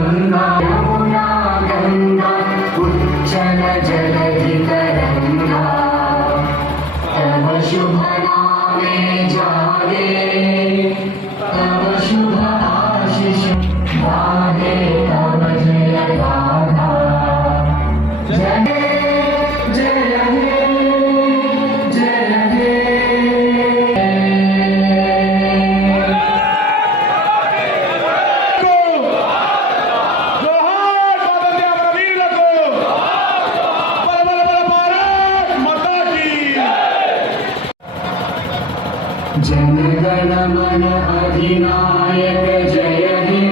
Nanda. Jana Gana Mana अधिनायक जय हे